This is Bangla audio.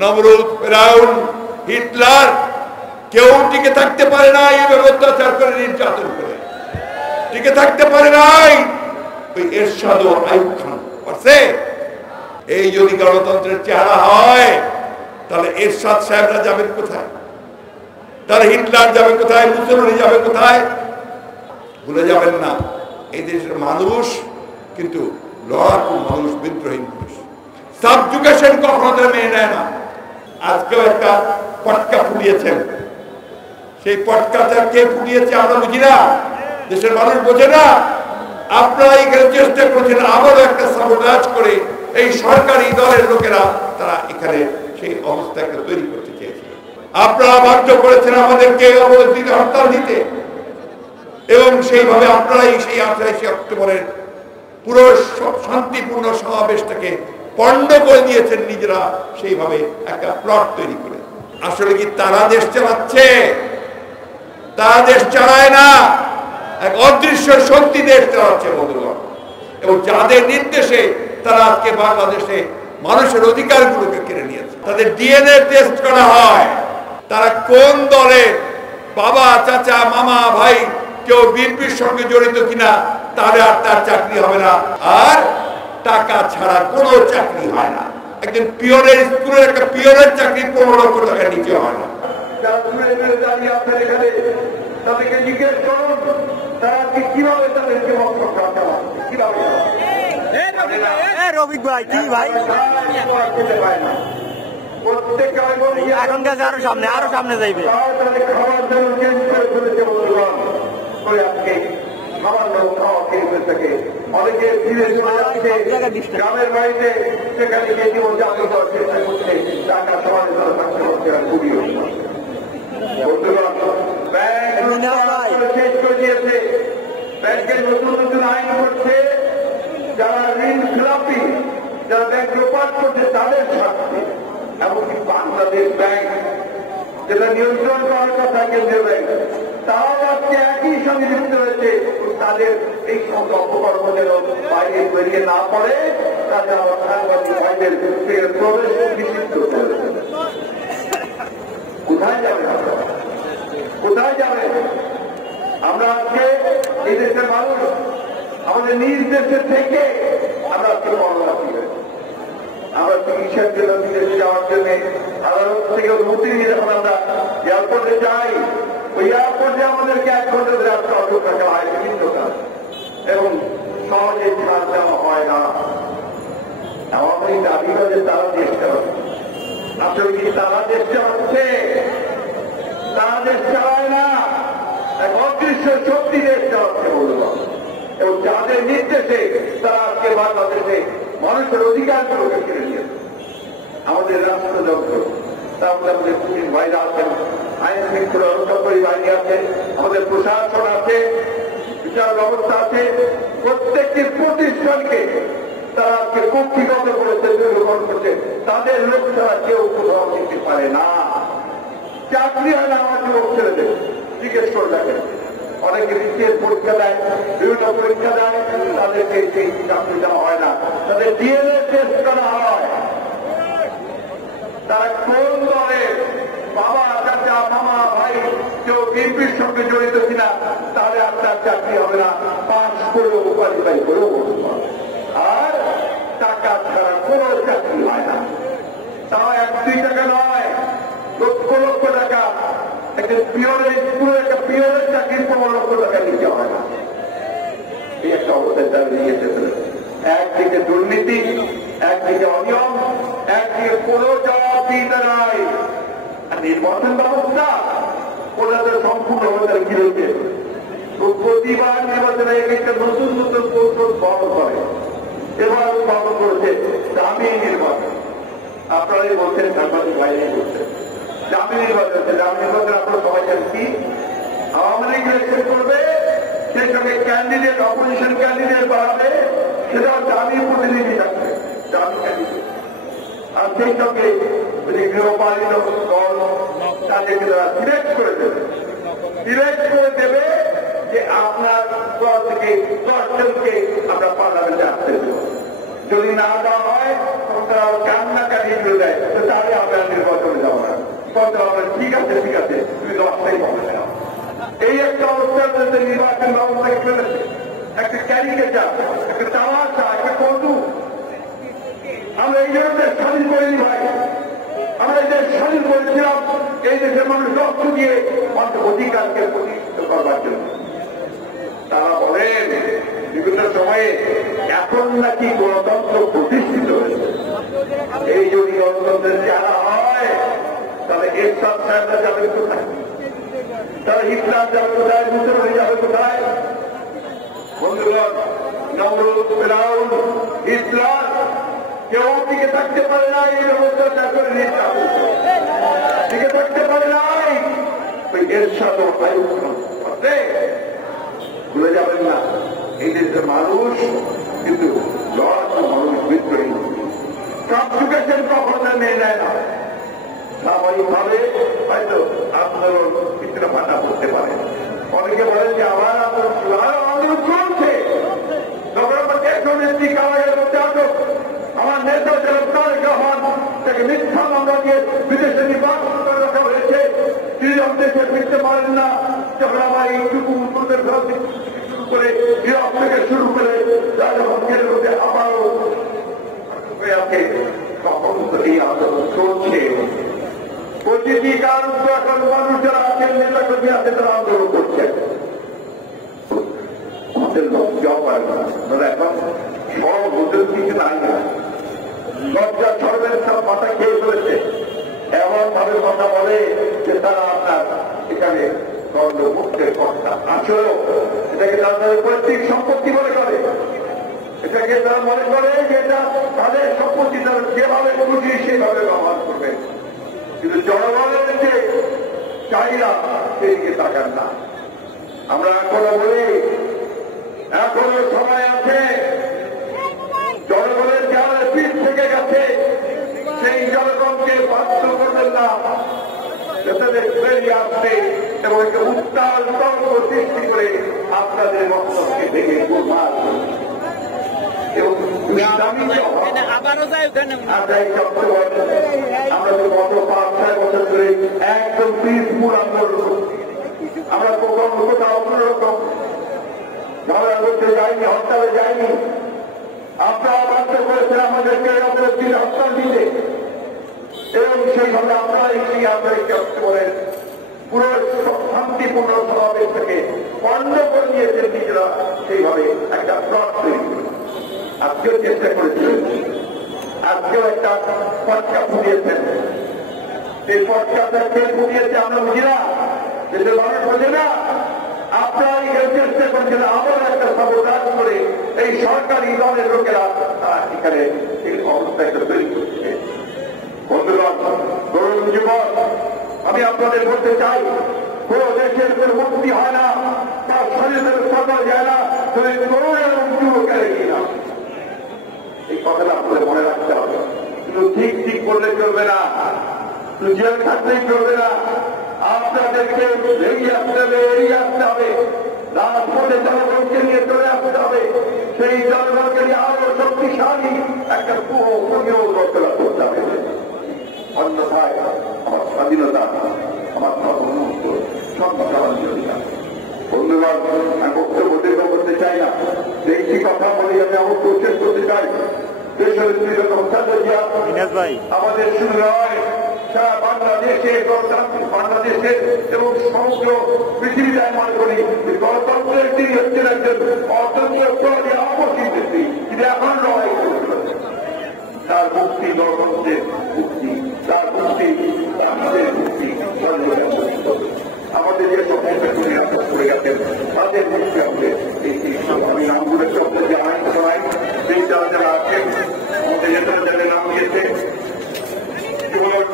নমরুদ, ফেরাউন, হিটলার কেউ টিকে থাকতে পারে না এই অত্যাচার করে, নির্যাতন করে টিকে থাকতে পারে নাই। ওই এরশাদ ও আইয়ুব খান পারছে? এই যদি গণতন্ত্রের চেহারা হয় তাহলে এরশাদ সাহেবরা যাবেন কোথায়? তাহলে হিটলার যাবে কোথায়? মুসলমানি যাবে কোথায়? ভুলে যাবেন না, এই দেশের মানুষ কিন্তু লড়াকু মানুষ, বিদ্রোহী মানুষ। সাবজুকেশন কখনো তারা মেনে নেয় না। আজকেও একটা পটকা ফুটিয়েছেন, সেই পটকাটা কে ফুটিয়েছে আমরা বুঝি না, দেশের মানুষ বোঝে না। আপনারা এখানে চেষ্টা করছেন আবারও একটা সাবোটাজ করে এই সরকারি দলের লোকেরা তারা এখানে সেই অবস্থাকে তৈরি করতে চেয়েছিল। আপনারা বাধ্য করেছেন আমাদেরকে অবরোধ হরতাল দিতে, এবং সেইভাবে আপনারাই সেই 28 অক্টোবরের পুরো শান্তিপূর্ণ সমাবেশটাকে পণ্ড করে দিয়েছেন নিজেরা, সেইভাবে একটা প্লট তৈরি করে। আসলে কি তারা দেশ চালাচ্ছে? তারা দেশ চালায় না, এক অদৃশ্য শক্তি দেশ চালাচ্ছে বন্ধুগণ। এবং যাদের নির্দেশে তারা আজকে বাংলাদেশে মানুষের অধিকারগুলোকে কেড়ে নিয়েছে। তাদের ডিএনএ টেস্ট করা হয়, তারা কোন দলে বাবা, চাচা, মামা, ভাই কেউ বিএনপির সঙ্গে জড়িত কিনা, তাহলে আর তার চাকরি হবে না। আর টাকা ছাড়া কোনো চাকরি হয় না। একজন পিওনের, স্কুলের একটা পিওনের চাকরি 15 লক্ষ টাকার নিচে হয় না। তাদেরকে জিজ্ঞেস করুন তারা কিভাবে তাদেরকে রবিক ভাই কি ভাই এখন গেছে, আরো সামনে যাইবে। অনেকে ফিরে গ্রামের বাড়িতে, সেখানে গিয়ে জীবন যাপন করার চেষ্টা করছে, টাকা সমাজের থাকতে হচ্ছে খুবই শেষ করে দিয়েছে। ব্যাংকের নতুন নতুন আইন করছে, যারা ঋণ খেলাপি, যারা ব্যাংক লোপাট করছে তাদের শাস্তি। এমনকি বাংলাদেশ ব্যাংক যেটা নিয়ন্ত্রণ করার কথা কেন্দ্রীয় ব্যাংক, তারাও আজকে একই সঙ্গে যুক্ত হয়েছে। তাদের এই সমস্ত অপকর্ম যেন বাইরে বেরিয়ে না পড়ে, তাদের আমার সাংবাদিক ভাইদের প্রবেশ নিষিদ্ধ করেছে। কোথায় যাবে? কোথায় যাবে? আমরা আজকে এই দেশের মানুষ আমাদের নিজ দেশের থেকে আমরা আজকে পরবর্তী আমরা চিকিৎসার জন্য বিদেশে যাওয়ার জন্য আদালত থেকে অনুমতি নিয়ে যখন আমরা এয়ারপোর্টে যাই, ওই এয়ারপোর্টে আমাদেরকে 1 ঘন্টা ধরে আজকে অটোক রাখা হয় বিভিন্ন কাজ, এবং সহজে ছাড় দেওয়া হয় না। আমাদের এই দাবিটা যে তারা চেষ্টা হচ্ছে, আসলে কি তারা চেষ্টা হচ্ছে? তারা দেশ চালায় না, এক অদৃশ্য শক্তি দেশ চালাচ্ছে বলব। এবং যাদের নির্দেশে তারা আজকে বাংলাদেশে মানুষের অধিকারগুলোকে কেড়ে নিয়েছে। আমাদের রাষ্ট্রযন্ত্র, তারপরে আমাদের পুলিশ ভাইরা আছেন, আইন শৃঙ্খলা রক্ষাকারী বাহিনী আছে, আমাদের প্রশাসন আছে, বিচার ব্যবস্থা আছে, প্রত্যেকটি প্রতিষ্ঠানকে তারা আজকে কক্ষিগত করেছে, দুর্গ্রহণ করছে। তাদের লোক ছাড়া কেউ কোথাও দিতে পারে না। চাকরি হয় না আমার যুবক ছেলেদের, জিজ্ঞেস করে দেখেন। অনেকে বিশেষ পরীক্ষা দেয়, বিভিন্ন পরীক্ষা দেয়, তাদেরকে সেই চাকরি দেওয়া হয় না, তাদের ডিএনএ টেস্ট করা হয়। তারা কোন দলে বাবা, চাচা, মামা, ভাই কেউ বিএনপির সঙ্গে জড়িত কিনা, তাহলে আপনার চাকরি হবে না। পাস করেও কোয়ালিফাই করেও আর টাকা ছাড়া কোন চাকরি হয় না। তাও 1-2 টাকা নয়, লক্ষ লক্ষ টাকা। একটা পিওরের স্কুলের একটা পিওরের চাকরির 15 লক্ষ টাকা নিতে হয় না। এই একটা অবস্থায় তারা নিয়ে যেতে, একদিকে দুর্নীতি, একদিকে অনিয়ম, একদিকে কোন জবাবদিহিতা নাই। আর নির্বাচন ব্যবস্থা ওনাদের সম্পূর্ণভাবে তারা ঘিরেছে। প্রতিবার নির্বাচনে একটা নতুন নতুন কৌশল বহন করে। এবার উদ্ভাবন করেছে দামি নির্বাচন। আপনারাই বলছেন, সাংবাদিক বাইরে করছেন দামি নির্বাচন। দামি নির্বাচন আপনারা সবাই জানেন কি? আওয়ামী লীগ ইলেকশন করবে, সেই সঙ্গে ক্যান্ডিডেট, অপোজিশন ক্যান্ডিডেট বাড়াবে, সেটাও দামি প্রতিনিধি থাকবে, দামি ক্যান্ডিডেট। আর সেই সঙ্গে গৃহপালিত দল তাদেরকে তারা সিলেক্ট করে দেবে, যে আপনার দল থেকে 10 জনকে আমরা পার্লামেন্টে আসতে দেব। যদি না দেওয়া হয় তখন তারা কান্নাকাটি করে দেয়, তাহলে আমরা কোনোভাবেই হবে না। এই একটা অবস্থার মধ্যে নির্বাচন ব্যবস্থাকে ফেলেছে একটা ক্যারিকেচার, একটা তামাশা, একটা কৌতুক। আমরা এই জন্য স্বাধীন করিনি ভাই, আমরা এই দেশ স্বাধীন করেছিলাম এই দেশের মানুষ রক্ত দিয়ে অধিকারকে প্রতিষ্ঠিত করবার জন্য। তারা বলেন বিভিন্ন সময়ে এখন নাকি গণতন্ত্র প্রতিষ্ঠিত হয়েছে। এই যদি গণতন্ত্রের চেহারা হয় তাহলে এরশাদ সাহেবরা যাবে কোথায়, তারা হিটলার যাবে কোথায়, মুসলমান যাবে কোথায়? বন্ধুগণ, নমরুদ, ফিরাউন, হিটলার কেউ টিকে থাকতে পারে না এই ব্যবস্থা করে টিকে থাকতে পারে নাই। ওই এরশাদ আইয়ুব খান ভুলে যাবেন না, এই দেশের মানুষ কিন্তু মানুষ বিদ্রোহী সাবজুকেশন কখনো মেনে নেয় না। স্বাভাবিকভাবে হয়তো আন্দোলন পিছনে ফাটা করতে পারে। অনেকে বলেন যে আমার আন্দোলন চলছে, নেত্রী কারাগারের মধ্যে আটক, আমার নেতা যারা তারেক রহমান তাকে মিথ্যা মামলা দিয়ে বিদেশে নির্বাচন করে রাখা হয়েছে। তিনি যখন দেশে ফিরতে পারেন না, যখন আমার এইটুকু উত্তরের শুরু করে ইরাক থেকে শুরু করে রাজভঙ্গের মধ্যে আবারও আছে, তখন এই আন্দোলন চলছে। প্রতিটি কারণ এখন মানুষ যারা আছেন, নেতা কর্মী আছে, তারা আন্দোলন করছে। আমাদের লোক যাও পারে না, এখন সব হোটেল কিছু নাই না, লজ্জা সর্বের সব মাথা খেয়ে ফেলেছে। এমন ভাবে কথা বলে যে তারা আপনার এখানে গণ্ডমুক্তের কথা। আসলেও এটাকে তাদের পৈতৃক সম্পত্তি মনে করে, এটাকে তারা মনে করে যে এটা তাদের সম্পত্তি, তারা যেভাবে খুশি সেভাবে ব্যবহার করবে। কিন্তু জনগণের যে চাহিদা সেদিকে তাকান না। আমরা এখনো বলি এখনো সময় আছে, জনগণের যারা পিঠ থেকে গেছে সেই জনগণকে বাধ্য করবেন না যাতে বেরিয়ে আসবে এবং একটা উত্তাল তর্ক সৃষ্টি করে আপনাদের বক্তব্যকে দেখে গোলমাল এবং আমরা তো গত 5-6 বছর ধরে একদম পিসফুল আন্দোলন করছি। আমরা কখনো কোথাও অন্যরকম ঝগড়া করতে যাইনি, হরতালে যাইনি। আপনারা বাধ্য করেছেন আমাদেরকে আপনাদের দিন হরতাল দিতে এবং সেইভাবে আপনারা এই আমাদেরকে করেন পুরো শান্তিপূর্ণ সমাবেশ থেকে বন্ধ করে নিয়েছেন নিজেরা। সেইভাবে একটা প্লট তৈরি করে আজকেও চেষ্টা করেছিলেন, আজকেও একটা পটকা ফুটিয়েছেন। সেই পটকাটা কে ফুটিয়েছে আমরা বুঝি না, দেশের মানুষ বোঝে না। আপনারা চেষ্টা করছেন আবার একটা সাবধান করে এই সরকারি দলের লোকেরা এখানে অবস্থা একটা তৈরি করছে। বন্ধুগণ, তরুণ যুবক, আমি আপনাদের বলতে চাই, কোন দেশের কোন মুক্তি হয় না, তার স্বাধীনতার কথা যায় না তুমি তরুণ এবং যুবকের কিনা। এই কথাটা আপনাদের মনে রাখতে হবে। শুধু ঠিক ঠিক করলে চলবে না, শুধু জেল থাকলেই চলবে না, আপনাদেরকে এগিয়ে আসতে হবে, এড়িয়ে আসতে হবে। রাজপথে জনগণকে নিয়ে চলে আসতে হবে। সেই জনগণকে নিয়ে আরো শক্তিশালী একটা রচনা করতে হবে। অন্যথায় আমার স্বাধীনতা, আমার ধর্মমুক্ত সব জড়িত। বন্ধুগণ, আমি বক্তব্য দীর্ঘ করতে চাই না, একটি কথা বলে আমি অবশ্য শেষ করতে চাই। দেশের আমাদের শুরু নয়, সারা বাংলাদেশে বাংলাদেশে এবং সমগ্র পৃথিবীতে মনে করি গণতন্ত্রের তিনি হচ্ছেন একজন অতন্ত্র আপসীন ব্যক্তি, তিনি এখন লড়াই করছেন। তার মুক্তি গণতন্ত্রের মুক্তি, তার মুক্তি রাষ্ট্রের মুক্তি, আমাদের যে সমস্যা করে আকাশ করে গেছেন তাদের মুক্তি হবে। আমি নামগুলো শব্দ জানাই শোনাই, সেই যারা যারা আছেন আমাদের যারা যারা নাম দিয়েছে যুবক